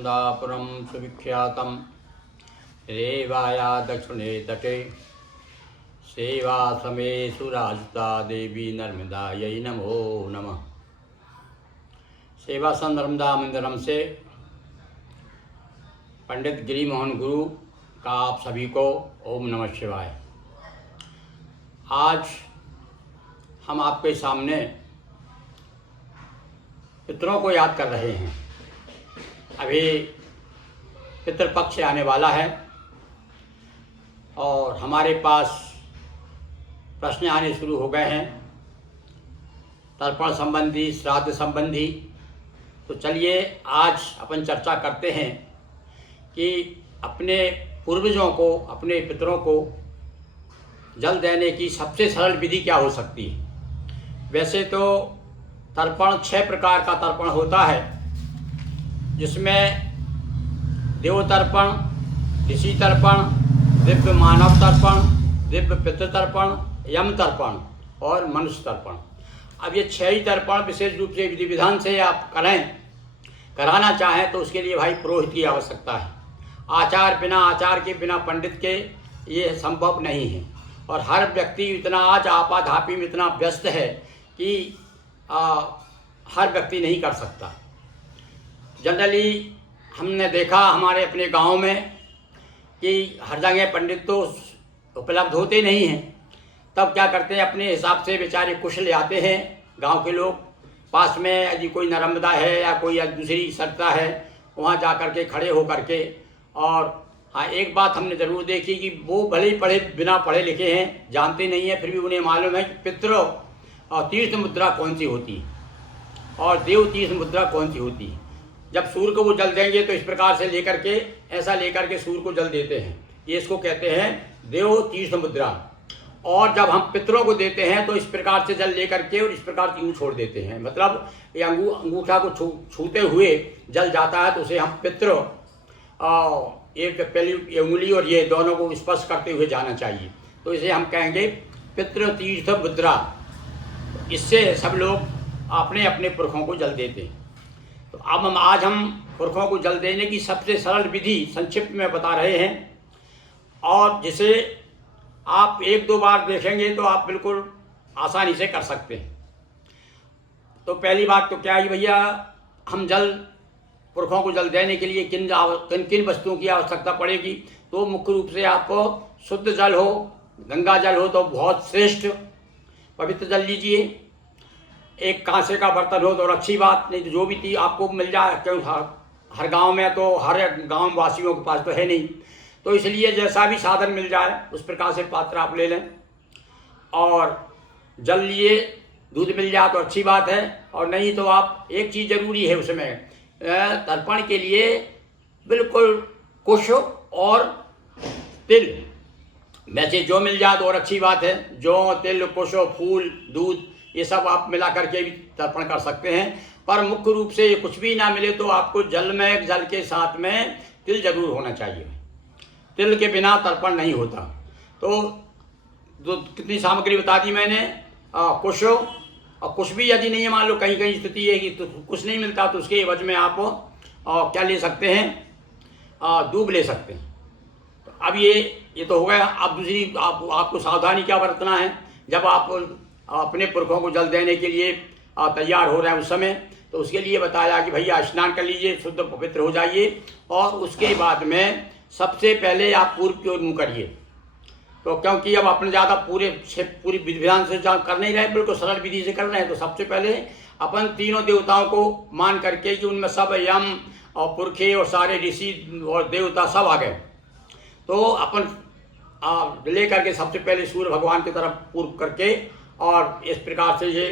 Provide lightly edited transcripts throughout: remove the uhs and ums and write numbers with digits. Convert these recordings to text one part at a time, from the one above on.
नर्मदापुरं सुविख्यातं रेवाया दक्षिणे तटे सेवासमे सुराजिता देवी नर्मदायै नमो नमः। सेवासन नर्मदा मंदिरम से पंडित गिरी मोहन गुरु का आप सभी को ओम नमः शिवाय। आज हम आपके सामने पितरों को याद कर रहे हैं। अभी पितृपक्ष आने वाला है और हमारे पास प्रश्न आने शुरू हो गए हैं तर्पण संबंधी, श्राद्ध संबंधी। तो चलिए आज अपन चर्चा करते हैं कि अपने पूर्वजों को, अपने पितरों को जल देने की सबसे सरल विधि क्या हो सकती है। वैसे तो तर्पण 6 प्रकार का तर्पण होता है, जिसमें देव तर्पण, ऋषि तर्पण, दिव्य मानव तर्पण, दिव्य पितृ तर्पण, यम तर्पण और मनुष्य तर्पण। अब ये 6 ही तर्पण विशेष रूप से विधि विधान से आप कराना चाहें तो उसके लिए भाई पुरोहित की आवश्यकता है। आचार के बिना पंडित के ये संभव नहीं है। और हर व्यक्ति इतना आज आपाधापी में इतना व्यस्त है कि हर व्यक्ति नहीं कर सकता। जनरली हमने देखा हमारे अपने गांव में कि हर जगह पंडित तो उपलब्ध होते नहीं हैं। तब क्या करते हैं, अपने हिसाब से बेचारे कुश ले आते हैं गांव के लोग। पास में यदि कोई नर्मदा है या कोई दूसरी सरता है, वहाँ जा कर के खड़े हो कर के। और हाँ, एक बात हमने ज़रूर देखी कि वो भले ही बिना पढ़े लिखे हैं, जानते नहीं हैं, फिर भी उन्हें मालूम है कि पितृ और तीर्थ मुद्रा कौन सी होती है और देव तीर्थ मुद्रा कौन सी होती है। जब सूर्य को वो जल देंगे तो इस प्रकार से लेकर के, ऐसा लेकर के सूर्य को जल देते हैं। ये इसको कहते हैं देव तीर्थ मुद्रा। और जब हम पितरों को देते हैं तो इस प्रकार से जल लेकर के और इस प्रकार से यूँ छोड़ देते हैं। मतलब ये अंगूठा को छूते हुए जल जाता है तो उसे हम पितृ, एक पहली उंगली और ये दोनों को स्पर्श करते हुए जाना चाहिए। तो इसे हम कहेंगे पितृ तीर्थ मुद्रा। इससे सब लोग अपने अपने पुरखों को जल देते हैं। तो अब आज हम पुरखों को जल देने की सबसे सरल विधि संक्षिप्त में बता रहे हैं, और जिसे आप 1-2 बार देखेंगे तो आप बिल्कुल आसानी से कर सकते हैं। तो पहली बात तो क्या है भैया, हम पुरखों को जल देने के लिए किन वस्तुओं की आवश्यकता पड़ेगी। तो मुख्य रूप से आपको शुद्ध जल हो, गंगा जल हो तो बहुत श्रेष्ठ पवित्र जल लीजिए। एक कांसे का बर्तन हो तो और अच्छी बात, नहीं तो जो भी चीज़ आपको मिल जाए, क्यों हर गांव में तो हर गांव वासियों के पास तो है नहीं, तो इसलिए जैसा भी साधन मिल जाए उस प्रकार से पात्र आप ले लें। और जल लिए, दूध मिल जाए तो अच्छी बात है, और नहीं तो आप, एक चीज़ जरूरी है उसमें तर्पण के लिए, बिल्कुल कुश और तिल। वैसे जो मिल जाए तो और अच्छी बात है, जौ, तिल, कुश, फूल, दूध, ये सब आप मिला करके भी तर्पण कर सकते हैं। पर मुख्य रूप से ये कुछ भी ना मिले तो आपको जल के साथ में तिल जरूर होना चाहिए। तिल के बिना तर्पण नहीं होता। तो कितनी सामग्री बता दी मैंने। कुश, और कुछ भी यदि नहीं है, मान लो कहीं कहीं स्थिति है कि तो कुछ नहीं मिलता, तो उसके एवज में आप क्या ले सकते हैं, दूब ले सकते हैं। तो अब ये तो हो गया। अब दूसरी आपको सावधानी क्या बरतना है, जब आप अपने पुरखों को जल देने के लिए तैयार हो रहे हैं उस समय, तो उसके लिए बताया कि भैया स्नान कर लीजिए, शुद्ध पवित्र हो जाइए, और उसके बाद में सबसे पहले आप पूर्व की ओर मुँह करिए। तो क्योंकि अब अपने ज़्यादा पूरी विधि विधान से कर नहीं रहे, बिल्कुल सरल विधि से कर रहे हैं, तो सबसे पहले अपन तीनों देवताओं को मान करके कि उनमें सब यम और पुरखे और सारे ऋषि और देवता सब आ गए, तो अपन ले करके सबसे पहले सूर्य भगवान की तरफ पूर्व करके, और इस प्रकार से ये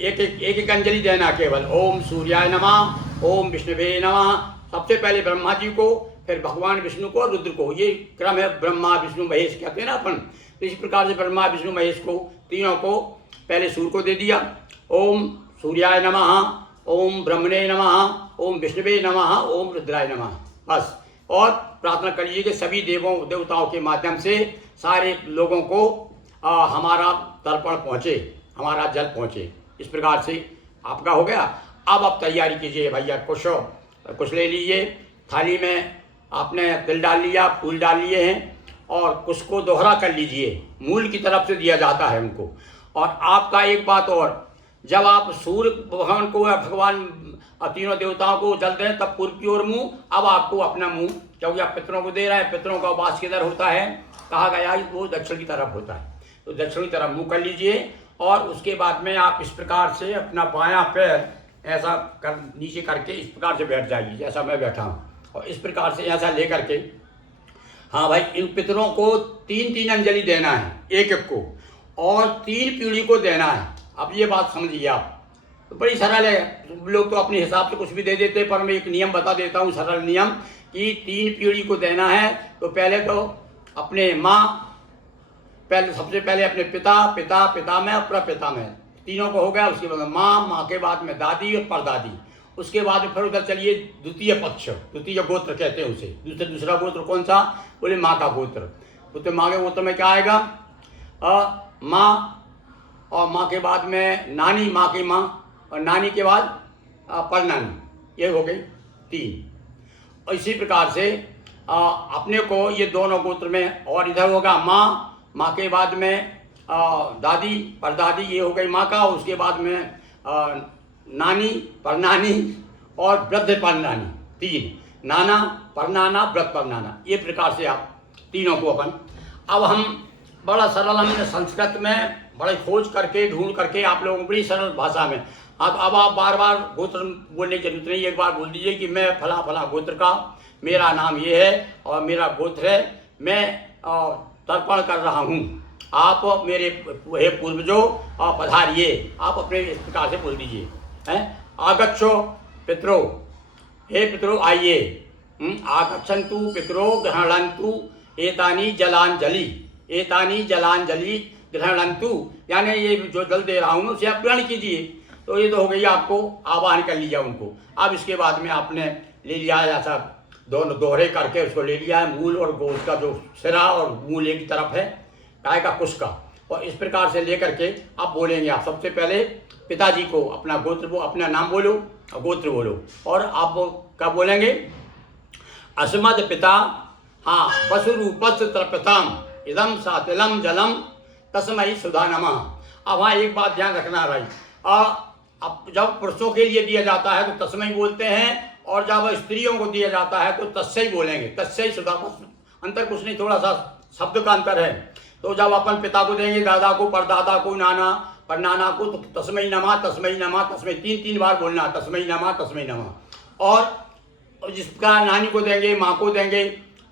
एक अंजलि देना केवल। ओम सूर्याय नमः, ओम विष्णुवे नमः। सबसे पहले ब्रह्मा जी को, फिर भगवान विष्णु को, रुद्र को। ये क्रम है, ब्रह्मा विष्णु महेश कहते हैं ना अपन। तो इस प्रकार से ब्रह्मा विष्णु महेश को, तीनों को पहले सूर्य को दे दिया। ओम सूर्याय नमः, ओम ब्रह्मणे नमः, ओम विष्णुवे नमः, ओम रुद्राय नमः, बस। और प्रार्थना करिए कि सभी देवताओं के माध्यम से सारे लोगों को हमारा तर्पण पहुँचे, हमारा जल पहुँचे। इस प्रकार से आपका हो गया। अब आप तैयारी कीजिए भैया। कुश कुछ ले लीजिए। थाली में आपने तिल डाल लिया, फूल डाल लिए हैं और कुछ को दोहरा कर लीजिए, मूल की तरफ से दिया जाता है उनको। और आपका एक बात और, जब आप सूर्य भगवान को या भगवान तीनों देवताओं को जल दें तब पूर्व की ओर मुँह, अब आपको अपना मुँह, क्योंकि आप पितरों को दे रहे हैं, पितरों का वास किधर होता है, कहा गया वो दक्षिण की तरफ होता है, तो दक्षिण की तरफ मुँह कर लीजिए। और उसके बाद में आप इस प्रकार से अपना बायां पैर ऐसा कर नीचे करके इस प्रकार से बैठ जाइए जैसा मैं बैठा हूँ, और इस प्रकार से ऐसा ले करके, हाँ भाई, इन पितरों को 3-3 अंजलि देना है एक एक को, और 3 पीढ़ी को देना है। अब ये बात समझिए आप, तो बड़ी सरल है, लोग तो अपने हिसाब से कुछ भी दे देते हैं, पर मैं एक नियम बता देता हूँ, सरल नियम, कि 3 पीढ़ी को देना है। तो पहले तो अपने माँ, पहले सबसे पहले अपने पिता में और प्रपिता में, तीनों को हो गया। उसके बाद माँ के बाद में दादी और परदादी, उसके बाद में फिर उधर चलिए द्वितीय पक्ष, द्वितीय गोत्र कहते हैं उसे। दूसरा गोत्र कौन सा, बोले माँ का गोत्र। तो माँ के गोत्र में क्या आएगा, माँ, और माँ के बाद में नानी, माँ की माँ, और नानी के बाद परनानी, ये हो गई 3। और इसी प्रकार से अपने को ये दोनों गोत्र में, और इधर होगा माँ के बाद में दादी परदादी, ये हो गई माँ का। उसके बाद में नानी परनानी और वृद्ध परनानी, 3, नाना परनाना वृद्ध परनाना, ये प्रकार से आप तीनों को अपन। अब हम बड़ा सरल, हमने संस्कृत में बड़े खोज करके ढूंढ करके आप लोगों को बड़ी सरल भाषा में, अब आप बार बार गोत्र बोलने की जरूरत नहीं, एक बार बोल दीजिए कि मैं फला फला गोत्र का, मेरा नाम ये है और मेरा गोत्र है, मैं तर्पण कर रहा हूँ, आप मेरे हे पूर्वजों पधारिए, आप अपने इस प्रकार से बोल दीजिए हैं। आगच्छो पितरो, हे पितरो आइए, आगच्छन्तु पितरो गृह्णन्तु एतानि जलांजलि, एतानि जलांजलि गृह्णन्तु, यानी ये जो जल दे रहा हूँ उसे आप ग्रहण कीजिए। तो ये तो हो गई, आपको आवाहन कर लिया उनको। अब इसके बाद में आपने ले लिया ऐसा दोनों दोहरे करके उसको ले लिया है, मूल और गोश का जो सिरा और मूल एक तरफ है, गाय का कुश का, और इस प्रकार से लेकर के आप बोलेंगे। आप सबसे पहले पिताजी को अपना गोत्र, वो अपना नाम बोलो और गोत्र बोलो, और आप क्या बोलेंगे, अस्मद पिता, हाँ, वसुरूपस्य तृप्यताम इदम सातिलम जलम तस्मै सुधा नमः। अब वहाँ एक बात ध्यान रखना भाई, अब जब पुरुषों के लिए दिया जाता है तो तस्मै बोलते हैं, और जब स्त्रियों को दिया जाता है तो तस्सै बोलेंगे, तस्सै सुधा, अंतर कुछ नहीं, थोड़ा सा शब्द का अंतर है। तो जब अपन पिता को देंगे, दादा को, परदादा को, नाना परनाना को, तो तस्मै नमः, तस्मै नमः, तस्मै 3 बार बोलना, तस्मै नमः, तस्मै नमः। और जिसका नानी को देंगे, माँ को देंगे,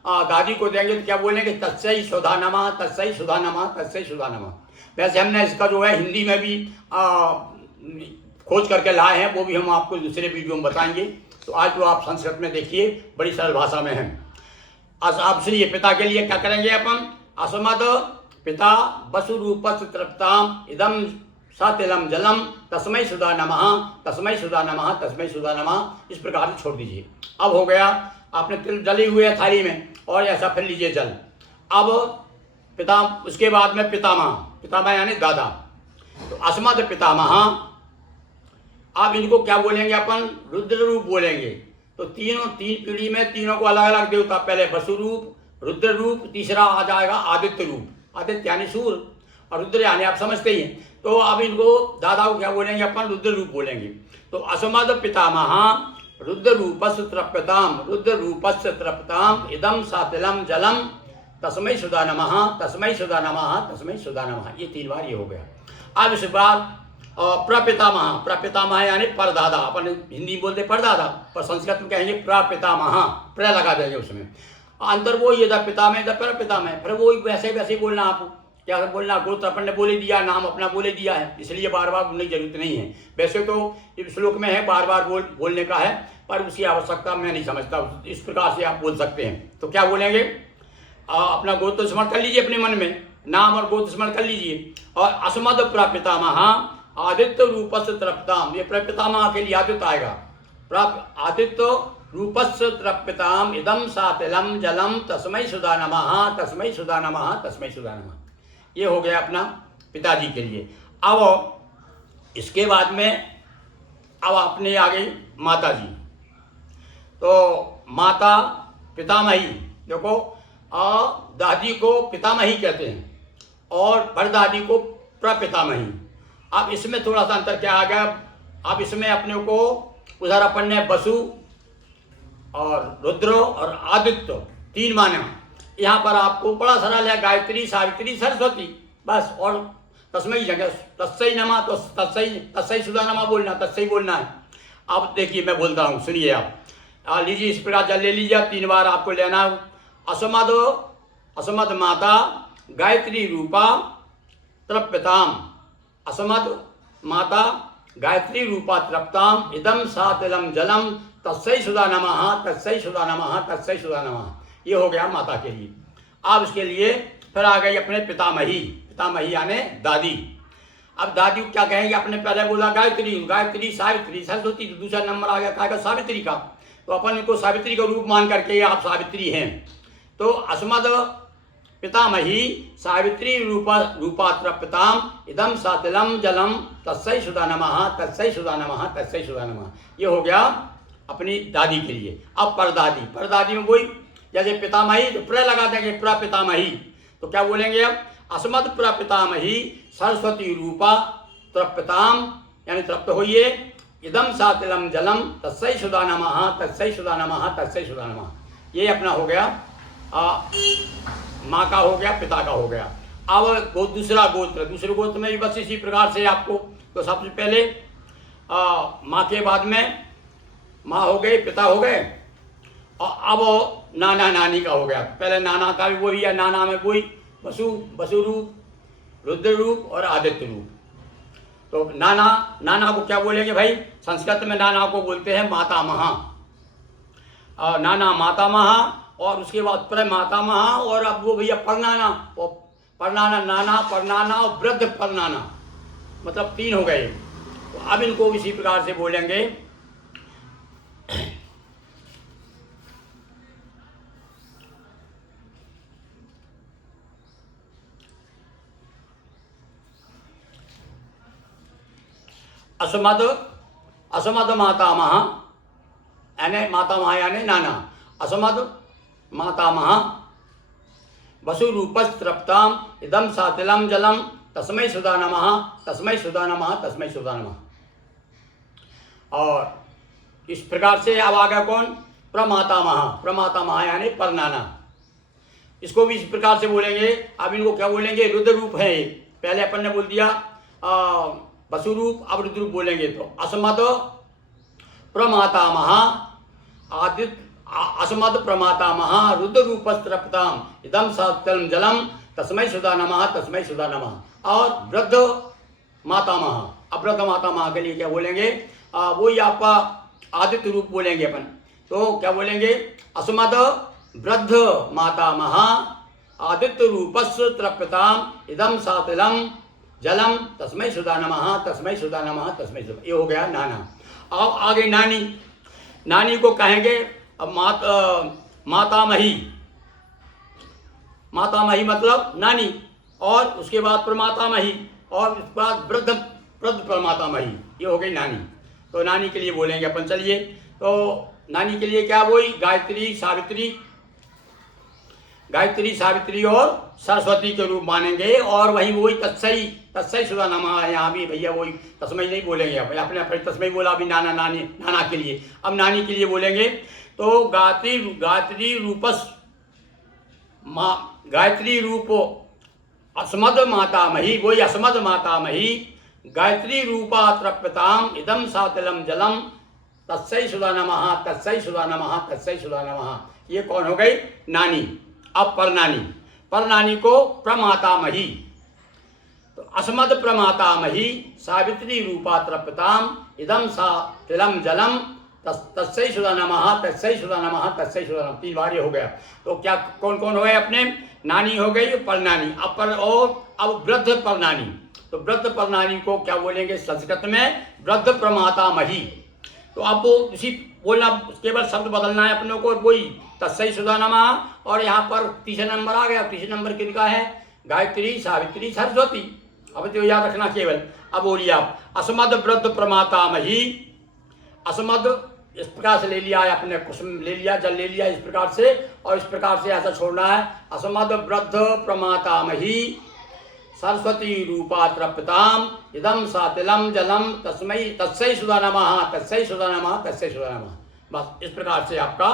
दादी को देंगे, तो क्या बोलेंगे, तस्सै सुधा नमः, तस्सै सुधा नमः, तस्सै सुधा नमः। वैसे हमने इसका जो है हिंदी में भी खोज करके लाए हैं, वो भी हम आपको दूसरे वीडियो में बताएंगे। तो आज तो आप संस्कृत में देखिए, बड़ी सरल भाषा में है। आप सुनिए, पिता के लिए क्या करेंगे अपन, अस्मद पिता वसुरूपस्य तृप्ताम इदम सातिलम जलम तस्मै सुधा नमः, तस्मै सुधा नमः, तस्मै सुधा नमः, इस प्रकार से छोड़ दीजिए। अब हो गया, आपने तिल जले हुए है थाली में, और ऐसा फिर लीजिए जल। अब पिता, उसके बाद में पितामह, पितामह यानी दादा, तो अस्मद पितामह। अब इनको क्या बोलेंगे अपन, रुद्र रूप बोलेंगे। तो 3 पीढ़ी में तीनों को अलग अलग देवता, पहले वसु रूप, रुद्र रूप, तीसरा आ जाएगा आदित्य रूप, आदित्य यानी सूर्य, और रुद्र यानी आप समझते ही हैं। तो अब इनको दादा को क्या बोलेंगे अपन, रुद्र रूप बोलेंगे। तो अस्मद पितामह रुद्र रूपस्य तृप्यताम, रुद्र रूपस्य तृप्यताम इदम सातिलम जलम तस्मै सुधा नमः, तस्मै सुधा नमः, तस्मै सुधा नमः, ये 3 बार ये हो गया। अब इस बार प्रपितामह, प्रपितामह यानी परदादा, अपन हिंदी बोलते परदादा, पर संस्कृत में कहेंगे प्रपितामह, प्र लगा देंगे उसमें। अंतर वो ये था, पिता में, प्रपिता में, फिर वो वैसे बोलना, आप क्या बोलना, गोत्र अपन ने बोले दिया, नाम अपना बोले दिया है, इसलिए बार बार बोलने की जरूरत नहीं है। वैसे तो इस श्लोक में है बार बार बोलने का है, पर उसकी आवश्यकता मैं नहीं समझता, इस प्रकार से आप बोल सकते हैं। तो क्या बोलेंगे, अपना गोत्र स्मरण कर लीजिए, अपने मन में नाम और गोत्र स्मरण कर लीजिए। और अस्मद प्रपितामह आदित्य रूपस्य तृप्ताम, ये प्रपितामह के लिए आदित्य आएगा, आदित्य रूपस्य तृप्यताम इदम सातिलम जलम तस्मै सुधा नमः, तस्मै सुधा नमः, तस्मै सुधा नमः, ये हो गया अपना पिताजी के लिए। अब इसके बाद में अब अपने आ गई माता जी। तो माता पितामही, देखो दादी को पितामही कहते हैं और परदादी को प्रपितामही। अब इसमें थोड़ा सा अंतर क्या आ गया, अब इसमें अपने को उधर अपन ने वसु और रुद्र और आदित्य तीन माने, यहाँ पर आपको बड़ा सरल है, गायत्री सावित्री सरस्वती, बस। और तस्मै जगह तस्सै नमः, तो तस्सै सुधा नमः बोलना, तस्सै बोलना है। अब देखिए मैं बोलता हूँ, सुनिए आप, लीजिए इस प्रकार जल ले लीजिए, 3 बार आपको लेना। असमद माता गायत्री रूपा तृप्यताम, असमद माता गायत्री रूपा तृप्ताम, इदम सातिलम जलम तस्सै सुधा नमः, तस्सै सुधा नमः, तस्सै सुधा नमः। ये हो गया माता के लिए। अब इसके लिए फिर आ गई अपने पितामही, पितामही यानी दादी। अब दादी क्या कहेंगे, अपने पहले बोला गायत्री, गायत्री सावित्री सरस्वती, तो दूसरा नंबर आ गया कहा सावित्री का, तो अपन इनको सावित्री का रूप मान करके आप सावित्री हैं। तो अस्मद पितामही सावित्री रूपा तृप्यताम, इदम सातिलम जलम तस्सै सुधा नमः, तस्सै सुधा नमः, तस्सै सुधा नमः। ये हो गया अपनी दादी के लिए। अब परदादी, परदादी में वही, जैसे पितामही तो प्र लगा देंगे, प्रपितामही, तो क्या बोलेंगे अब, अस्मद प्रपितामही सरस्वती रूपा तृप्यताम, यानी तृप्त होइए, इदम सातिलम जलम तस्सै सुधा नमः, तस्सै सुधा नमः, तस्सै सुधा नमः। ये अपना हो गया माँ का हो गया, पिता का हो गया। अब दूसरा गोत्र, दूसरे गोत्र में भी बस इसी प्रकार से आपको, तो सबसे पहले माँ के बाद में माँ हो गई, पिता हो गए, और अब नाना नानी का हो गया। पहले नाना का भी वही है, नाना में वही वसु रूप, रुद्र रूप और आदित्य रूप। तो नाना को क्या बोलेंगे भाई, संस्कृत में नाना को बोलते हैं मातामहा, नाना मातामहा, और उसके बाद प्रमातामहा, और अब वो भैया परनाना, और परनाना, नाना परनाना और वृद्ध परनाना, मतलब 3 हो गए। तो अब इनको इसी प्रकार से बोलेंगे। असमद मातामह यानी मातामह यानी नाना, असमद मातामह वसुरूपस्तृप्ताम, इदम सातिलम जलम तस्मै सुधा नमः, तस्मै सुधा नमः, तस्मै सुधा नमः। और इस प्रकार से अब आ गया कौन, प्रमातामह, प्रमातामह यानी परनाना, इसको भी इस प्रकार से बोलेंगे। अब इनको क्या बोलेंगे, रुद्र रूप है। पहले अपन ने बोल दिया वसु रूप, अब रुद्र रूप बोलेंगे। तो असमद प्रमातामह असमद प्रमातामह रुद्र रूपस्तृप्ताम, इदम सातिलम जलम तस्मै सुधा नमः, तस्मै सुधा नमः। और वृद्ध मातामह, अब वृद्ध मातामह के लिए क्या बोलेंगे, वही आपका आदित्य रूप बोलेंगे अपन। तो क्या बोलेंगे, असमद वृद्ध मातामह आदित्य रूपस्य तृप्यताम, इदम सातिलम जलम तस्मै सुधा नमः, तस्मै सुधा नमः, तस्मै सुधा। ये हो गया नाना। अब आ गई नानी, नानी को कहेंगे अब मातामही, मातामही मतलब नानी, और उसके बाद प्रमातामही, और उसके बाद वृद्ध प्रमातामही, ये हो गई नानी। तो नानी के लिए बोलेंगे अपन, चलिए। तो नानी के लिए क्या, वही गायत्री सावित्री और सरस्वती के रूप मानेंगे, और वही तस्सै सुधा नमः। यहाँ भी भैया वही तस्मै नहीं बोलेंगे, अपने तस्मै बोला अभी नाना के लिए। अब नानी के लिए बोलेंगे तो गायत्री रूप अस्मद मातामही, वही अस्मद मातामही गायत्री रूपा तृप्यताम, इदम सातिलम जलम तस्सै सुधा नमः, तस्सै सुधा नमः, तस्सै सुधा नमः। ये कौन हो गई, नानी। अब परनानी को प्रमातामही, तो अस्मद प्रमातामही सावित्री रूपा तृप्यताम, इदम सातिलम जलम तस्सै सुधा नमः, तस्सै सुधा नमः, तस्सै सुधा नमः। 3 बार ये हो गया। तो क्या कौन कौन हो गए अपने, नानी हो गई, परनानी, अब वृद्ध परनानी। तो वृद्ध परनानी को क्या बोलेंगे संस्कृत में, वृद्ध प्रमातामही। तो अब वो उसी बोलना, केवल शब्द बदलना है अपने को, वही तस्सै सुधा नमः। और यहाँ पर तीसरा नंबर आ गया, तीसरे नंबर किनका है, गायत्री सावित्री सरस्वती। अब तो याद रखना केवल। अब बोलिए आप, असमद वृद्ध प्रमातामही, असमद इस प्रकार से ले लिया है, अपने कुसुम ले लिया, जल ले लिया इस प्रकार से, और इस प्रकार से ऐसा छोड़ना है। असमद वृद्ध प्रमातामही सरस्वती रूपा तृप्ताम इदम सातिलम जलम तस्मै तस्यै सुधा नमः, तस्यै सुधा नमः, तस्यै सुधा नमः। बस इस प्रकार से आपका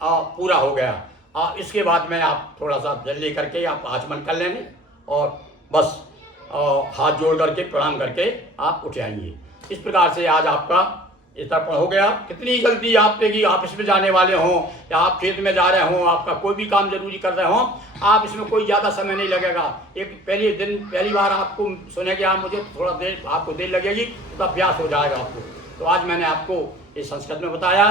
पूरा हो गया। इसके बाद में आप थोड़ा सा जल ले करके आप आचमन कर लेंगे और बस हाथ जोड़ करके प्रणाम करके आप उठ जाएंगे। इस प्रकार से आज आपका तर्पण हो गया। कितनी जल्दी आप पे कि ऑफिस में जाने वाले हों या आप खेत में जा रहे हों, आपका कोई भी काम जरूरी कर रहे हों, आप इसमें कोई ज़्यादा समय नहीं लगेगा। एक पहली बार आपको सुनेंगे आप मुझे, थोड़ा देर आपको देर लगेगी, तो अभ्यास हो जाएगा आपको। तो आज मैंने आपको ये संस्कृत में बताया।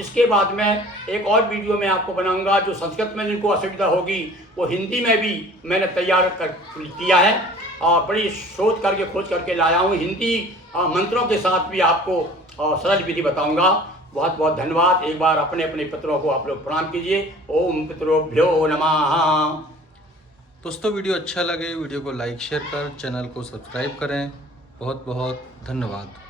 इसके बाद में एक और वीडियो में आपको बनाऊंगा जो संस्कृत में जिनको असुविधा होगी वो हिंदी में भी मैंने तैयार किया है और बड़ी शोध करके खोज करके लाया हूँ। हिंदी मंत्रों के साथ भी आपको सरल विधि बताऊंगा। बहुत बहुत धन्यवाद। एक बार अपने अपने पितरों को आप लोग प्रणाम कीजिए। ओम पितरोभ्यो नमः। दोस्तों वीडियो अच्छा लगे वीडियो को लाइक शेयर कर चैनल को सब्सक्राइब करें। बहुत बहुत धन्यवाद।